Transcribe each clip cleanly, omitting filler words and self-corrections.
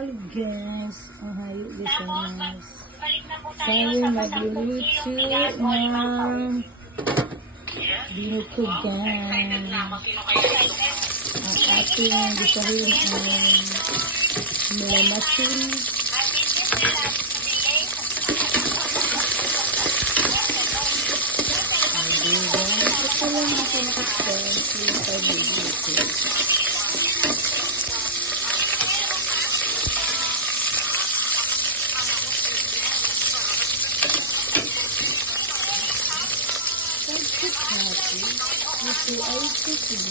Hello guys, ohayo listeners. Tayo magluluto ng dinutugan. Ang ating gisahin ay malamasin. Diba? Ito lang ang pinakastan. Yung pagluluto. Ito ay sisig.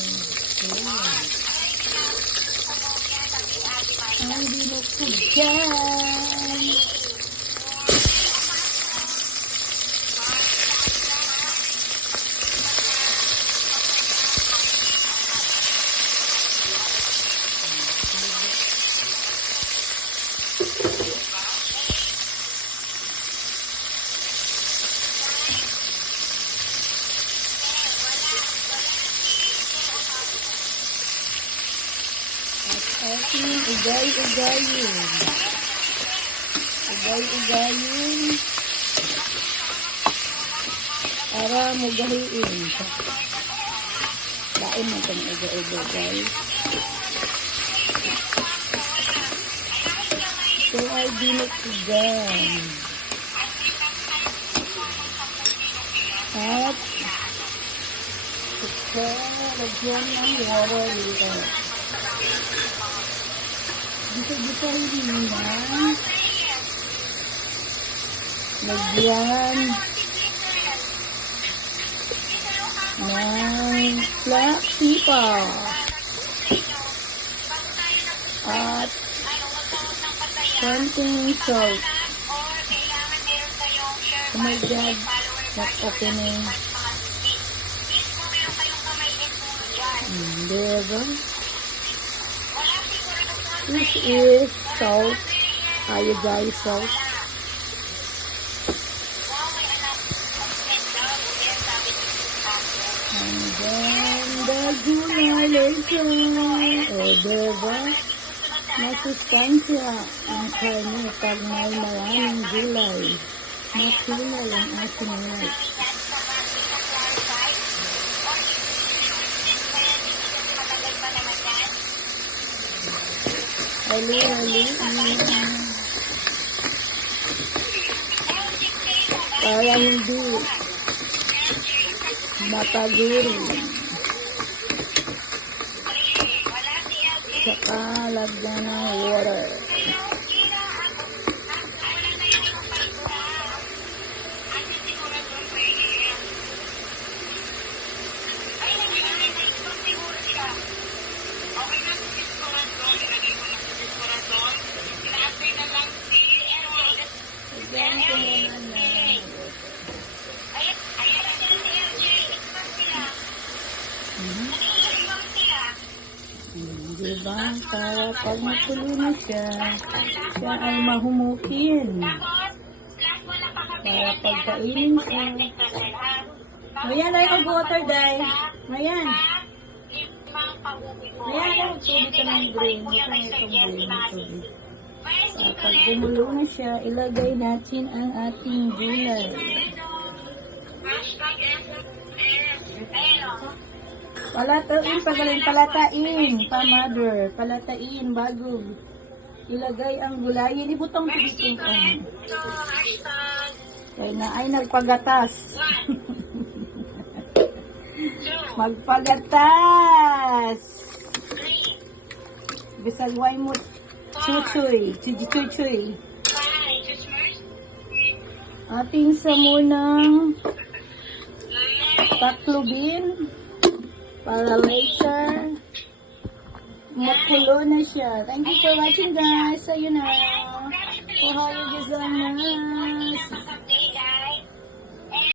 Ang dinutugan. Ating ugay-ugayin. Ugay-ugayin. Para mugahiin. Lain mo itong ugay-ugay. Ito ay dinutugan. At ito, lagyan ng water dito. Bisa-bisahin mo na. Lagyan ng black pepper at konting salt. Oh my God, not opening. Diba? This is salt, iodized salt. And then the gulay later. O, diba? Masustansya ang karne pag may maraming gulay. Makulay ang ating life. Hali. Para hindi mataguri. Saka lagyan ng water. Diba? Para pag makulo na siya ay mahumukin. Para pagkainin siya. Mayan, ay mag-water, day. Mayan. Mayan, tubig ka ng green. Ito na itong green. Para pag bumulo na siya, ilagay natin ang ating gulay. Palatain, pa-mother. Palatain bago ilagay ang gulayin. Ibutong tubig ko. Kaya na ay nagpagatas. Magpagatas. Bisag way mo chuchoy. Ating sa munang taklubin. Para later, makulo na siya. Thank you for watching guys. Sayonara. Ohayo gozaimasu.